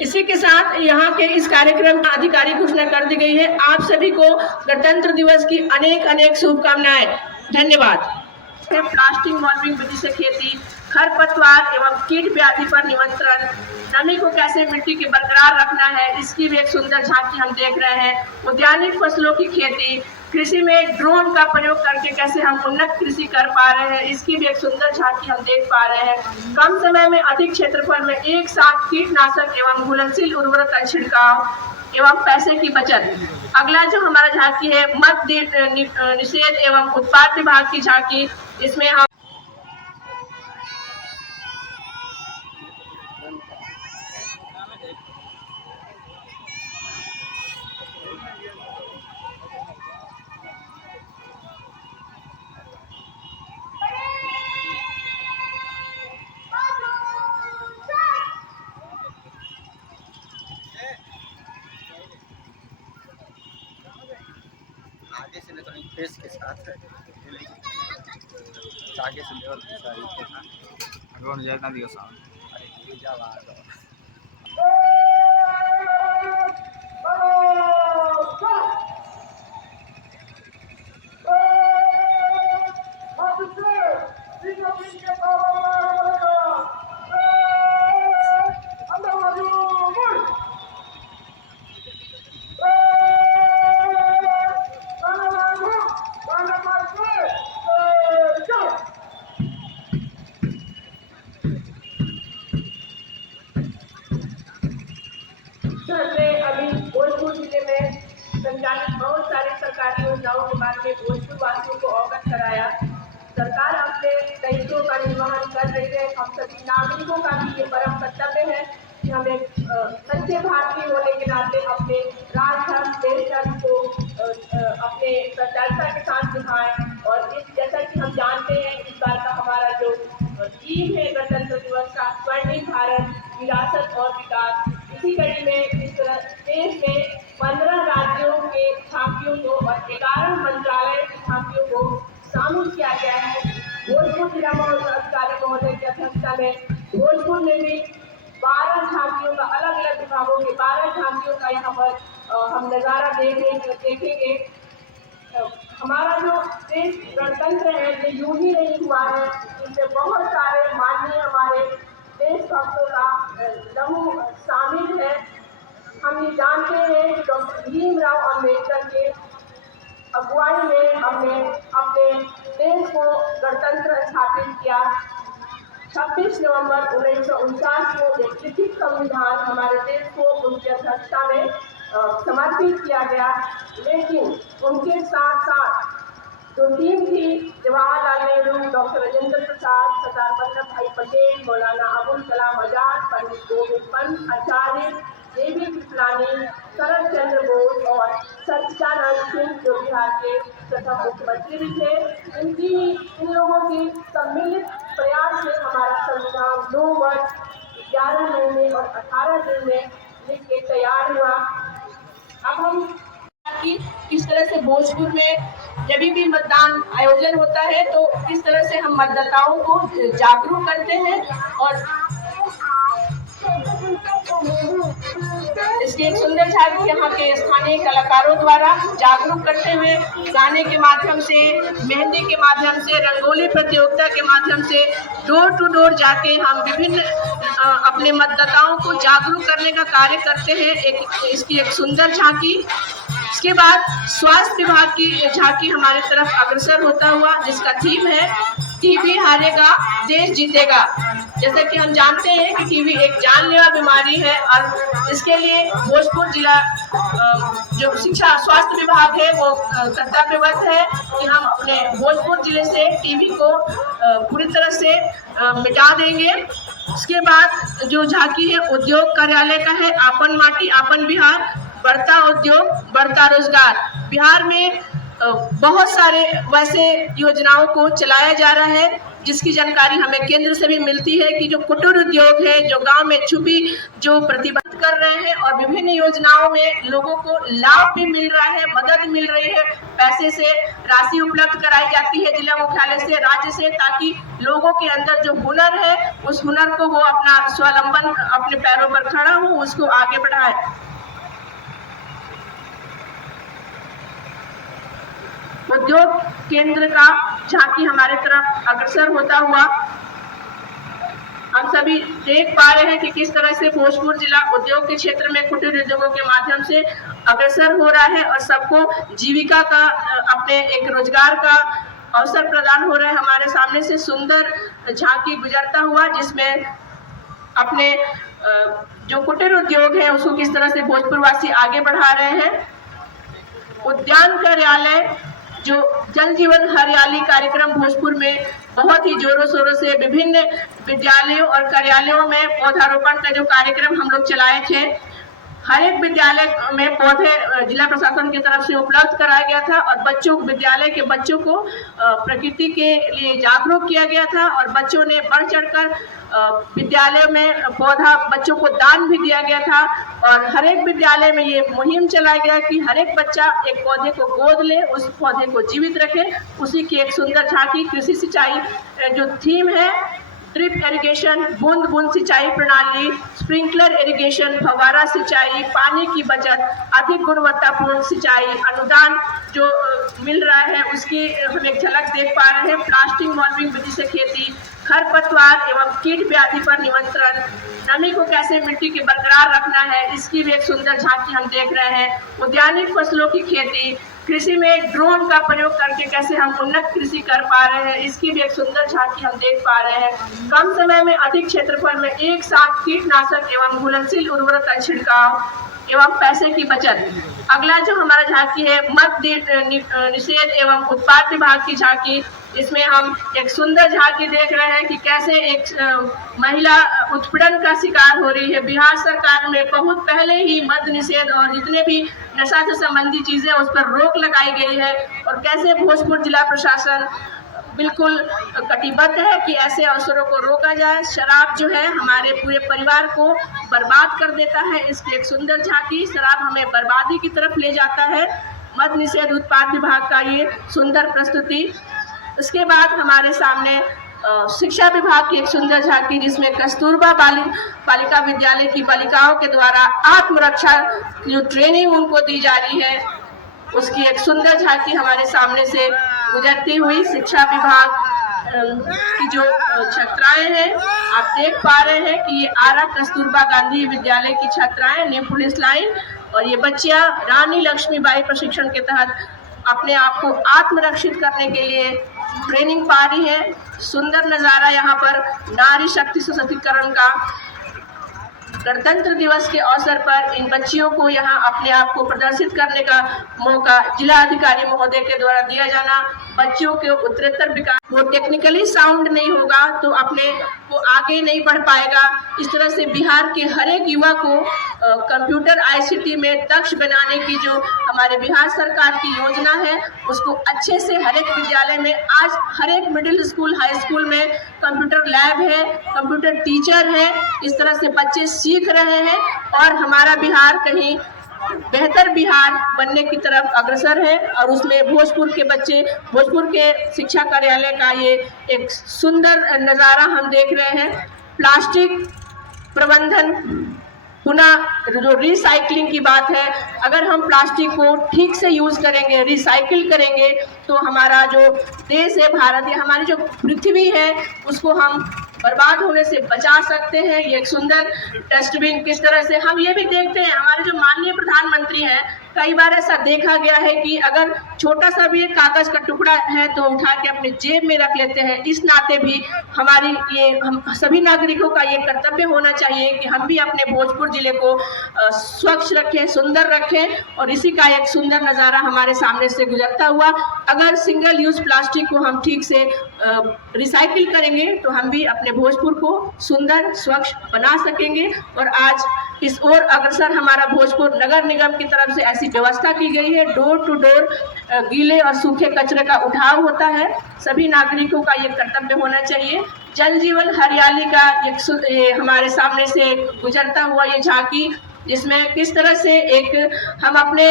इसी के साथ यहाँ के इस कार्यक्रम का आधिकारिक घोषणा कर दी गई है। आप सभी को गणतंत्र दिवस की अनेक अनेक शुभकामनाएं। धन्यवाद। प्लास्टिक मॉल्विंग विधि से खेती, खरपतवार एवं कीट व्याधि पर नियंत्रण, नमी को कैसे मिट्टी के बरकरार रखना है, इसकी भी एक सुंदर झांकी हम देख रहे हैं। उद्यानिक फसलों की खेती, कृषि में ड्रोन का प्रयोग करके कैसे हम उन्नत कृषि कर पा रहे हैं, इसकी भी एक सुंदर झांकी हम देख पा रहे हैं। कम समय में अधिक क्षेत्रफल में एक साथ कीटनाशक एवं घुलनशील उर्वरक का छिड़काव एवं पैसे की बचत। अगला जो हमारा झांकी है मद्य निषेध एवं उत्पाद विभाग की झांकी। इसमें हम आगे से तो फेस के साथ आगे से लेवल अगर जाना दियो साउंड अरे ये जा रहा संचालित बहुत सारी सरकारी योजनाओं के बारे में भोजपुर वासियों को अवगत कराया। सरकार अपने दायित्वों का निर्वहन कर रही है। हम सभी नागरिकों का भी ये परम कर्तव्य है कि हमें सच्चे भारतीय होने के नाते अपने राजधर्म देश धर्म को अपने सच्चाईता के साथ निभाएं। और इस जैसा कि हम जानते हैं इस बार का हमारा जो थीम है गणतंत्र दिवस का स्वर्णिम भारत विरासत और विकास, इसी कड़ी में इस देश में 15 राज्यों के झांकियों को और 11 मंत्रालय की झांकियों को शामिल किया गया है। भोजपुर जिला अधिकारी महोदय की अध्यक्षता में भोजपुर में भी 12 झांकियों का अलग अलग विभागों के 12 झांकियों का यहाँ पर हम नज़ारा देखेंगे। हमारा जो देश गणतंत्र है ये यूं ही नहीं हुआ है, इसमें बहुत सारे माननीय हमारे देशभक्तों का समूह शामिल है। हम ये जानते हैं कि डॉक्टर भीमराव अम्बेडकर के अगुवाई में हमने अपने देश को गणतंत्र स्थापित किया। 26 नवंबर 1949 को एक लिखित संविधान हमारे देश को उनकी अध्यक्षता में समर्पित किया गया। लेकिन उनके साथ साथ जो टीम थी जवाहरलाल नेहरू, डॉक्टर राजेंद्र प्रसाद, सरदार वल्लभ भाई पटेल, मौलाना अबुल कलाम आजाद, पंडित गोविंद पंत आचार्य, देवी कृपलानी, शरद चंद्र बोस और सच्चिदानंद सिंह जो बिहार के प्रथम मुख्यमंत्री भी थे, इन लोगों की सम्मिलित प्रयास से हमारा संविधान 2 वर्ष 11 महीने और 18 दिन में लिख के तैयार हुआ। अब हम कि किस तरह से भोजपुर में जब भी मतदान आयोजन होता है तो किस तरह से हम मतदाताओं को जागरूक करते हैं और इसकी एक सुंदर झांकी यहाँ के स्थानीय कलाकारों द्वारा जागरूक करते हुए गाने के माध्यम से, मेहंदी के माध्यम से, रंगोली प्रतियोगिता के माध्यम से डोर टू डोर जाके हम विभिन्न अपने मतदाताओं को जागरूक करने का कार्य करते हैं। इसकी एक सुंदर झांकी। इसके बाद स्वास्थ्य विभाग की झांकी हमारी तरफ अग्रसर होता हुआ, जिसका थीम है टीबी हारेगा देश जीतेगा। जैसा कि हम जानते हैं कि टीबी एक जानलेवा बीमारी है और इसके लिए भोजपुर जिला जो शिक्षा स्वास्थ्य विभाग है वो कर्तव्यबद्ध है कि हम अपने भोजपुर जिले से टीबी को पूरी तरह से मिटा देंगे। उसके बाद जो झांकी है उद्योग कार्यालय का है, आपन माटी आपन बिहार, बढ़ता उद्योग बढ़ता रोजगार। बिहार में बहुत सारे वैसे योजनाओं को चलाया जा रहा है जिसकी जानकारी हमें केंद्र से भी मिलती है कि जो कुटीर उद्योग है, जो गांव में छुपी जो प्रतिबंध कर रहे हैं और विभिन्न योजनाओं में लोगों को लाभ भी मिल रहा है, मदद मिल रही है, पैसे से राशि उपलब्ध कराई जाती है जिला मुख्यालय से, राज्य से, ताकि लोगों के अंदर जो हुनर है उस हुनर को वो अपना स्वावलंबन, अपने पैरों पर खड़ा हो, उसको आगे बढ़ाए। उद्योग केंद्र का झांकी हमारे तरफ अग्रसर होता हुआ हम सभी देख पा रहे हैं कि किस तरह से भोजपुर जिला उद्योग के क्षेत्र में कुटीर उद्योगों के माध्यम से अग्रसर हो रहा है और सबको जीविका का, अपने एक रोजगार का अवसर प्रदान हो रहा है। हमारे सामने से सुंदर झांकी गुजरता हुआ जिसमें अपने जो कुटीर उद्योग है उसको किस तरह से भोजपुर वासी आगे बढ़ा रहे हैं। उद्यान कार्यालय जो जल जीवन हरियाली कार्यक्रम भोजपुर में बहुत ही जोरों शोरों से विभिन्न विद्यालयों और कार्यालयों में पौधारोपण का जो कार्यक्रम हम लोग चलाए थे, हर एक विद्यालय में पौधे जिला प्रशासन की तरफ से उपलब्ध कराया गया था और विद्यालय के बच्चों को प्रकृति के लिए जागरूक किया गया था और बच्चों ने बढ़ चढ़कर विद्यालय में पौधा बच्चों को दान भी दिया गया था और हर एक विद्यालय में ये मुहिम चलाया गया कि हर एक बच्चा एक पौधे को गोद ले, उस पौधे को जीवित रखे। उसी की एक सुंदर झांकी कृषि सिंचाई जो थीम है, ड्रिप इरिगेशन, बूंद बूंद सिंचाई प्रणाली, स्प्रिंकलर इरिगेशन, फव्वारा सिंचाई, पानी की बचत, अधिक गुणवत्तापूर्ण सिंचाई, अनुदान जो मिल रहा है उसकी हम एक झलक देख पा रहे हैं। प्लास्टिक मॉल्विंग विधि से खेती, खरपतवार एवं कीट व्याधि पर नियंत्रण, नमी को कैसे मिट्टी के बरकरार रखना है, इसकी भी एक सुंदर झांकी हम देख रहे हैं। उद्यानिक फसलों की खेती, कृषि में ड्रोन का प्रयोग करके कैसे हम उन्नत कृषि कर पा रहे हैं, इसकी भी एक सुंदर झांकी हम देख पा रहे हैं। कम समय में अधिक क्षेत्रफल में एक साथ कीटनाशक एवं घुलनशील उर्वरक का छिड़काव एवं पैसे की बचत। अगला जो हमारा झांकी है मद्य निषेध एवं उत्पाद विभाग की झांकी, इसमें हम एक सुंदर झांकी देख रहे हैं कि कैसे एक महिला उत्पीड़न का शिकार हो रही है। बिहार सरकार में बहुत पहले ही मद्य निषेध और जितने भी नशा से संबंधी चीजें उस पर रोक लगाई गई है और कैसे भोजपुर जिला प्रशासन बिल्कुल कटिबद्ध है कि ऐसे अवसरों को रोका जाए। शराब जो है हमारे पूरे परिवार को बर्बाद कर देता है, इसकी एक सुंदर झांकी, शराब हमें बर्बादी की तरफ ले जाता है। मद्य निषेध उत्पाद विभाग का ये सुंदर प्रस्तुति। उसके बाद हमारे सामने शिक्षा विभाग की एक सुंदर झांकी जिसमें कस्तूरबा बालिका विद्यालय की बालिकाओं के द्वारा आत्मरक्षा जो ट्रेनिंग उनको दी जा रही है, उसकी एक सुंदर झांकी हमारे सामने से गुजरती हुई। शिक्षा विभाग की जो छात्राएं हैं, आप देख पा रहे हैं कि ये आरा कस्तूरबा गांधी विद्यालय की छात्राएं, न्यू पुलिस लाइन, और ये बच्चियां रानी लक्ष्मीबाई प्रशिक्षण के तहत अपने आप को आत्मरक्षित करने के लिए ट्रेनिंग पा रही है। सुंदर नज़ारा यहाँ पर नारी शक्ति सशक्तिकरण का। गणतंत्र दिवस के अवसर पर इन बच्चियों को यहाँ अपने आप को प्रदर्शित करने का मौका जिला अधिकारी महोदय के द्वारा दिया जाना, बच्चियों के उत्तरोत्तर विकास, वो टेक्निकली साउंड नहीं होगा तो अपने वो आगे नहीं बढ़ पाएगा। इस तरह से बिहार के हर एक युवा को कंप्यूटर ICT में दक्ष बनाने की जो हमारे बिहार सरकार की योजना है, उसको अच्छे से हर एक विद्यालय में, आज हर एक मिडिल स्कूल, हाई स्कूल में कंप्यूटर लैब है, कंप्यूटर टीचर है। इस तरह से बच्चे सीख रहे हैं और हमारा बिहार कहीं बेहतर बिहार बनने की तरफ अग्रसर है और उसमें भोजपुर के बच्चे, भोजपुर के शिक्षा कार्यालय का ये एक सुंदर नज़ारा हम देख रहे हैं। प्लास्टिक प्रबंधन, पुनः जो रिसाइकलिंग की बात है, अगर हम प्लास्टिक को ठीक से यूज़ करेंगे, रिसाइकिल करेंगे, तो हमारा जो देश है भारत, या हमारी जो पृथ्वी है, उसको हम बर्बाद होने से बचा सकते हैं। ये एक सुंदर डस्टबिन, किस तरह से हम ये भी देखते हैं, हमारे जो माननीय प्रधानमंत्री हैं, कई बार ऐसा देखा गया है कि अगर छोटा सा भी एक कागज का टुकड़ा है तो उठा के अपने जेब में रख लेते हैं। इस नाते भी हमारी हम सभी नागरिकों का ये कर्तव्य होना चाहिए कि हम भी अपने भोजपुर जिले को स्वच्छ रखें, सुंदर रखें। और इसी का एक सुंदर नज़ारा हमारे सामने से गुजरता हुआ, अगर सिंगल यूज प्लास्टिक को हम ठीक से रिसाइकिल करेंगे तो हम भी अपने भोजपुर को सुंदर स्वच्छ बना सकेंगे। और आज इस ओर अग्रसर हमारा भोजपुर नगर निगम की तरफ से ऐसी व्यवस्था की गई है, डोर टू डोर गीले और सूखे कचरे का उठाव होता है। सभी नागरिकों का ये कर्तव्य होना चाहिए। जल जीवन हरियाली का ये हमारे सामने से गुजरता हुआ ये झांकी, जिसमें किस तरह से एक हम अपने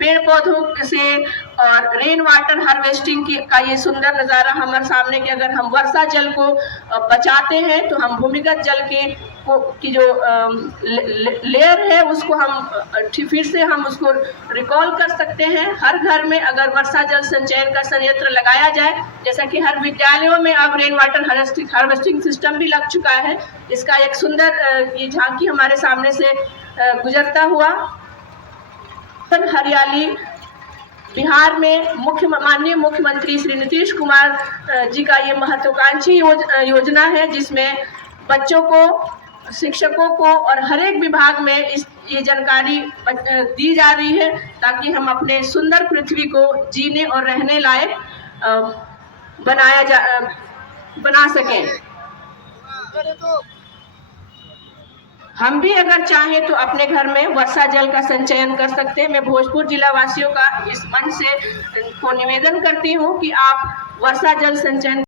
पेड़ पौधों से और रेन वाटर हार्वेस्टिंग का ये सुंदर नज़ारा हमारे सामने कि अगर हम वर्षा जल को बचाते हैं तो हम भूमिगत जल की जो लेयर है उसको हम फिर से हम उसको रिकॉल कर सकते हैं। हर घर में अगर वर्षा जल संचयन का संयंत्र लगाया जाए, जैसा कि हर विद्यालयों में अब रेन वाटर हार्वेस्टिंग सिस्टम भी लग चुका है, इसका एक सुंदर ये झांकी हमारे सामने से गुजरता हुआ। हरियाली बिहार में माननीय मुख्यमंत्री श्री नीतीश कुमार जी का ये महत्वाकांक्षी योजना है, जिसमें बच्चों को, शिक्षकों को और हर एक विभाग में ये जानकारी दी जा रही है ताकि हम अपने सुंदर पृथ्वी को जीने और रहने लायक बना सकें। हम भी अगर चाहें तो अपने घर में वर्षा जल का संचयन कर सकते हैं। मैं भोजपुर जिला वासियों का इस मंच से को निवेदन करती हूं कि आप वर्षा जल संचयन